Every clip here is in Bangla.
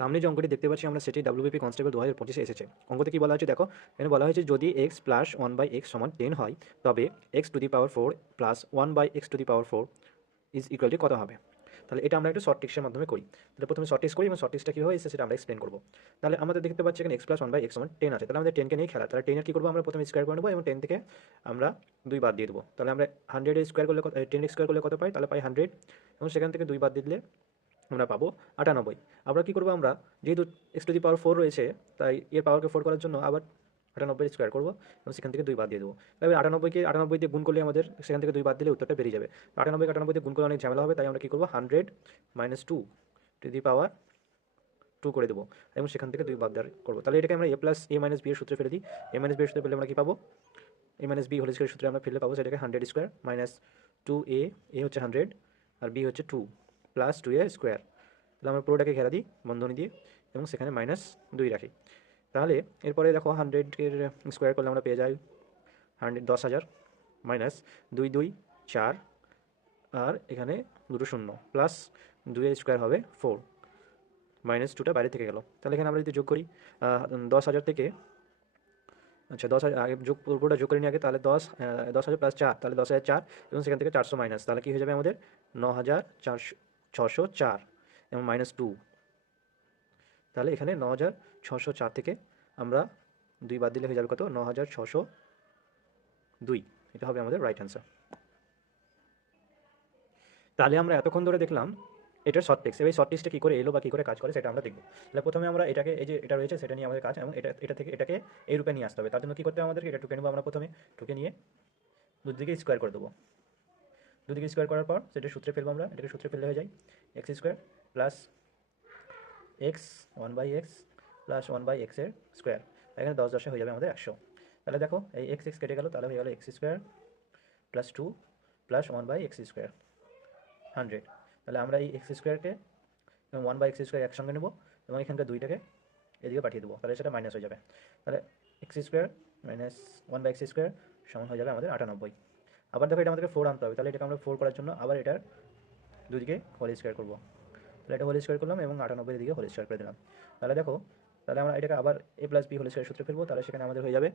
সামনে যে অঙ্কটি দেখতে পাচ্ছি আমরা, সেটি ডাব্লিউবিপি কনস্টেবল 2025 এসেছে। অঙ্কতে কি বলা হয়েছে দেখো, এখানে বলা হয়েছে যদি x প্লাস 1/x সমান 10 হয়, তবে x to the power 4 plus 1/x to the power 4 is equal to কত হবে। তাহলে এটা আমরা একটু শর্ট টেক্সটের মাধ্যমে করি। তাহলে প্রথমে শর্ট টেক্সট করি এবং শর্ট টেক্সটটা কীভাবে এসে সেটা আমরা এক্সপ্লেন করবো। তাহলে আমাদের দেখতে পাচ্ছি এখানে x প্লাস 1/x সমান 10 আছে। তাহলে আমাদের 10কে নিয়ে খেলা। তাহলে 10 এর কী করবো, আমরা প্রথমে স্কোয়ার করে নেবো এবং 10 থেকে আমরা 2 বাদ দিয়ে দেবো। তাহলে আমরা 100 এর স্কোয়ার করলে 10 স্কোয়ার করলে কত পাই, তাহলে পাই 100 এবং সেখান থেকে 2 বাদ দিলে আমরা পাবো 98। আবার কী করবো আমরা, যেহেতু x টু দি পাওয়ার 4 রয়েছে, তাই এর পাওয়ারকে 4 করার জন্য আবার 98 স্কোয়ার করবো এবং সেখান থেকে 2 বাদ দিয়ে দেবো। এবার 98কে 98 দিয়ে গুণ করলে আমাদের সেখান থেকে 2 বাদ দিলে উত্তরটা বেরিয়ে যাবে। 98কে 98 দিয়ে গুণ করলে অনেক ঝামেলা হবে, তাই আমরা কী করবো 100 - 2 টু দি পাওয়ার 2 করে দেবো এবং সেখান থেকে 2 বাদ দেওয়ার করবো। তাহলে এটাকে আমরা a plus a minus b এর সূত্রে ফেলে দিই। a মাইনাস b এর সূত্রে ফেলে আমরা কী পাবো, a মাইনাস b হোল স্কোয়ারের সূত্রে আমরা ফেললে পাবো সেটাকে 100 স্কোয়ার মাইনাস 2a, a হচ্ছে 100 আর b হচ্ছে 2 প্লাস 2a স্কোয়ার। তাহলে আমরা পুরোটাকে ঘেরা দিই বন্ধনী দিয়ে এবং সেখানে -2 রাখি। তাহলে এরপরে দেখো 100-এর স্কোয়ার করলে আমরা পেয়ে যাই 10,000 মাইনাস 2 2 4 আর এখানে দুটো শূন্য প্লাস 2 স্কোয়ার হবে 4 মাইনাস 2টা বাইরে থেকে গেল। তাহলে এখানে আমরা যদি যোগ করি 10,000 থেকে, আচ্ছা 10,000 আগে যোগ পুরোটা যোগ করে নিই আগে। তাহলে 10,000 প্লাস 4, তাহলে 10,004 এবং সেখান থেকে 400 মাইনাস, তাহলে কী হয়ে যাবে আমাদের 9,604 এবং -2। তাহলে এখানে 9,604 থেকে আমরা 2 বাদ দিলে হয়ে যাবে কত, 9,602। এটা হবে আমাদের রাইট অ্যান্সার। তাহলে আমরা এতক্ষণ ধরে দেখলাম এটার শর্ট টেক্সট। এবার এই শর্ট টেক্সটটা কী করে এলো বা কী করে কাজ করে সেটা আমরা দেখব। তাহলে প্রথমে আমরা এটাকে, এই যে এটা রয়েছে সেটা নিয়ে আমাদের কাজ, এবং এটা থেকে এটাকে এই রূপে নিয়ে আসতে হবে। তার জন্য কী করতে হবে আমাদেরকে, এটা টুকে নেবো আমরা প্রথমে। টুকে নিয়ে দুদিকে স্কোয়ার করে দেবো। দুদিকে স্কোয়ার করার পর সেটা সূত্রে ফেলবো আমরা। এটাকে সূত্রে ফেললে হয়ে যায় x square plus x 1/x plus 1/x এর স্কোয়ার। এখানে 10 10 হয়ে যাবে আমাদের 100। তাহলে দেখো এই x কেটে গেল, তাহলে হয়ে গেল x square plus 2 plus 1/x square 100। তাহলে আমরা এই x স্কোয়ারকে এবং 1/x স্কোয়ার একসঙ্গে নেবো এবং এখানকার 2টাকে এদিকে পাঠিয়ে দেবো, তাহলে সেটা মাইনাস হয়ে যাবে। তাহলে x square minus 1/x square সমান হয়ে যাবে আমাদের 98। আবার দেখো এটা আমাদেরকে 4 আনতে হবে, তাহলে এটাকে আমরা 4 করার জন্য আবার এটার দুদিকে হোল স্কোয়ার করবো। তাহলে এটা হোল স্কোয়ার করলাম এবং 98 দিকে হোল স্কোয়ার করে দিলাম। তাহলে দেখো, তাহলে আমরা এটাকে আবার a plus b whole square সূত্রে ফেলবো। তাহলে সেখানে আমাদের হয়ে যাবে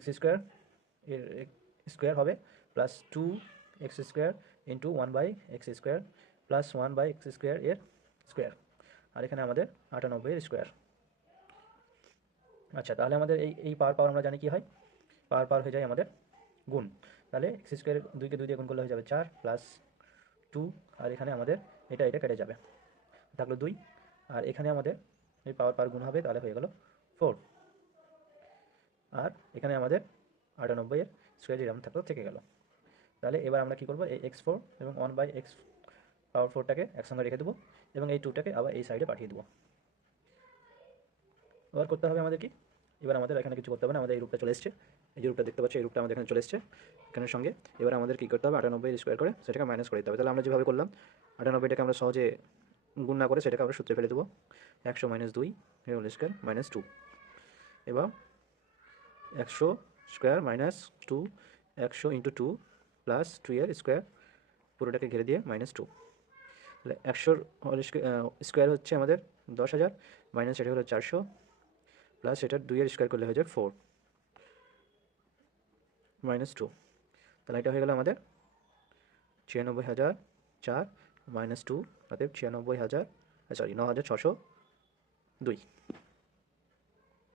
x স্কোয়ার এর স্কোয়ার হবে plus 2x square into 1/x square plus 1/x square এর স্কোয়ার, আর এখানে আমাদের 98 এর স্কোয়ার। আচ্ছা, তাহলে আমাদের এই পাওয়ার পাওয়ার আমরা জানি কি হয়, পাওয়ার হয়ে যায় আমাদের গুণ। তাহলে x স্কোয়ারের 2কে 2 দিয়ে গুণ করলে হয়ে যাবে 4 প্লাস 2, আর এখানে আমাদের এটা কেটে যাবে, থাকলো 2, আর এখানে আমাদের এই পাওয়ার গুণ হবে, তাহলে হয়ে গেল 4, আর এখানে আমাদের 98 এর স্কোয়ার যেরকম থাকলো থেকে গেল। তাহলে এবার আমরা কী করবো, এই x4 এবং 1/x পাওয়ার 4টাকে একসঙ্গে রেখে দেবো এবং এই 2টাকে আবার এই সাইডে পাঠিয়ে দেবো। এবার করতে হবে আমাদের কি, এবার আমাদের এখানে কিছু করতে হবে না, আমাদের এই রূপটা চলে এসছে। এই যে রূপটা দেখতে পাচ্ছি, এই রূপটা আমাদের এখানে চলে এসছে এখানের সঙ্গে। এবার আমাদের কী করতে হবে, 98 স্কোয়ার করে সেটাকে মাইনাস করে দিতে হবে। তাহলে আমরা যেভাবে করলাম 98টাকে আমরা সহজে গুণ না করে সেটাকে আমরা সূত্রে ফেলে দেবো 100 - 2 হোল স্কোয়ার মাইনাস 2। এবার 100 স্কোয়ার মাইনাস 2, 100 ইন্টু 2 প্লাস 2 এর স্কোয়ার পুরোটাকে ঘিরে দিয়ে -2। তাহলে 100 হোল স্কোয়ার হচ্ছে আমাদের 10,000 মাইনাস এটা হলো 400 প্লাস এটার 2 এর স্কোয়ার করলে হয়ে যায় 4 -2। তাহলে এটা হয়ে গেল আমাদের 96,004 -2, অতএব 96,000, সরি 9,602।